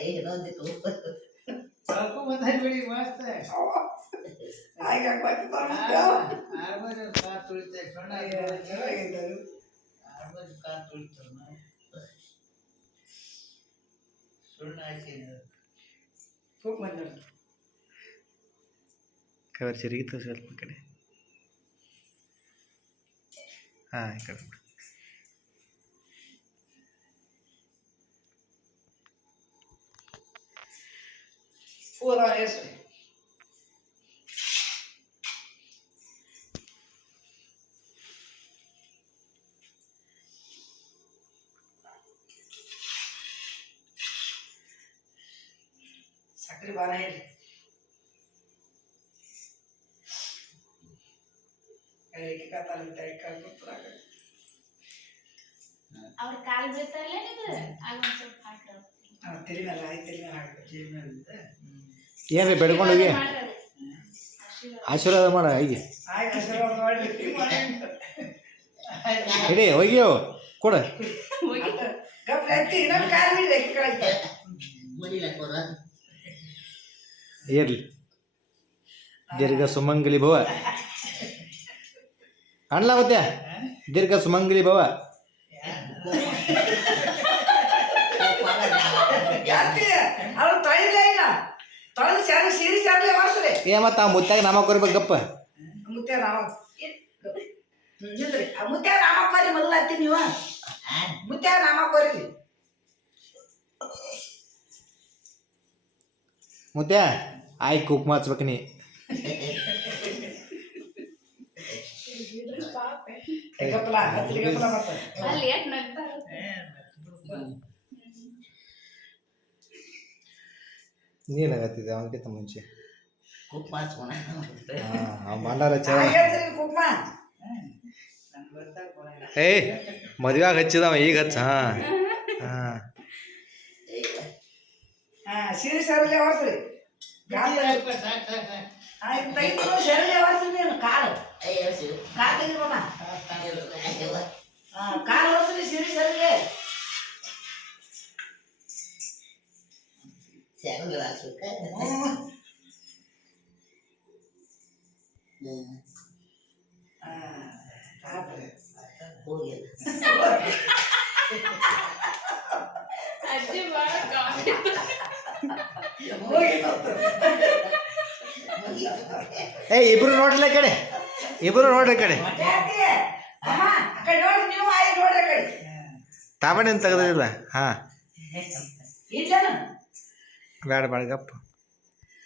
ಏನೊಂದಿತ್ತು ಸಾಕು ಬಂದ ಬಿಡಿ ಮಸ್ತ್ ಆಗ ಆರ್ಮದ ಕಾರ್ ತುಳಿತಾರೆ ಸಣ್ಣ ಆರ್ಮದ ಕಾರ್ ತುಳಿತಾರೆ ಸುಣ್ಣ ಹಾಕಿ खूप म्हणलं कवर चिरिगितो ಸ್ವಲ್ಪ ಕಡೆ ಹಾ ಕಡೆ पूरा ऐसे साखरी बारा है एक का तालुका एक का पुरा ಅವ್ರ ಕಾಲ್ ಬೀಳ್ತಾರಲ್ಲ ನಿಮ್ದು ಅಲ್ಲಿ ಒಂದು ಸ್ವಲ್ಪ ಹಾಕ್ರಿ तेरी में लाई तेरी में हाड़ ಏನ್ರಿ ಬೆಡ್ಕೊಂಡು ಹೋಗಿ ಆಶೀರ್ವಾದ ಮಾಡ ಹೀಗೆ आय आशीर्वाद ಮಾಡಿ ಇಡಿ ಹೋಗಿಯೋ ಕೊಡ गप रहती ना कार में देख कर ಮುನಿಲ ಕೊರ ಇರ್ಲಿ ದೀರ್ಘ ಸುಮಂಗಲಿ ಭವ ಕಾಣಲ ಮತ್ತೆ ದೀರ್ಘ ಸುಮಂಗಲಿ ಭವ ಯಾಕೆ ಅವ್ರು ತಳಿಲೇ ಇಲ್ಲ ತಳದ ಶಾಲೆ ಸೀರೆ ಶಾಲೆ ವಾಸರೆ ಏ ಮತ್ತೆ ಆ ಮುತ್ತಾಗ ನಾಮ ಕೊರ್ಬೇಕು ಗಪ್ಪ ಮುತ್ತೆ ನಾಮ ನಿಂದ್ರಿ ಆ ಮುತ್ತೆ ನಾಮ ಕೊರಿ ಮೊದಲು ಹತ್ತಿ ನೀವು ಮುತ್ತೆ ನಾಮ ಕೊರಿ ಮುತ್ಯ ಆಯ್ ಕುಕ್ ಹಚ್ಬೇಕು ನೀ ಗಪ್ಪಲ ಹತ್ತಿ ಗಪ್ಪಲ ಮತ್ತೆ ಅಲ್ಲಿ ಎಷ್ಟು ನಗ್ತಾರ ನೀನಾಗತ್ತಿದ್ದೆ ಅವನಕ್ಕಿಂತ ಮುಂಚೆ खूप पाच होणार ಮಂಡಾರ ಚ ಆಗೈತ್ರಿ ಕುಕ್ಮ ಏ ಮದುವೆಯಾಗ ಹಚ್ಚಿದವ ಈಗ ಹಚ್ಚ ಹಾಂ ಹಾಂ ಹಾ ಸೀರೆ ಶಾಲೆ ವಾಸರೆ ಕಾಲ ಆಯ್ತು ತೈದು ಶಾಲೆ ವಾಸರೆ ನೀನು ಕಾಲ ಕಾಲ ತೆಗಿ ಬಾಬಾ ಹಾ ಕಾಲ ವಾಸರೆ ಸೀರೆ ಶಾಲೆ चांगलं असो काय हो गेलं ಅಜ್ಜಿ ಬಾಳ ಕಾಮಿಡಿ ಏ ಇಬ್ರು ನೋಡ್ರಿ ಕಡೆ ಇಬ್ರು ನೋಡ್ರಿ ಕಡೆ ಯಾಕೆ ಅಮ್ಮ ಆ ಕಡೆ ನೋಡಿ ನೀವು ಆಯ್ ನೋಡ್ರಿ ಆ ಕಡೆ ತಾಬಣ್ಣನ ತೆಗೆದಿಲ್ಲ ಹಾಂ ಇಲ್ಲನ ಬೇಡ ಬೇಡ ಗಪ್ಪ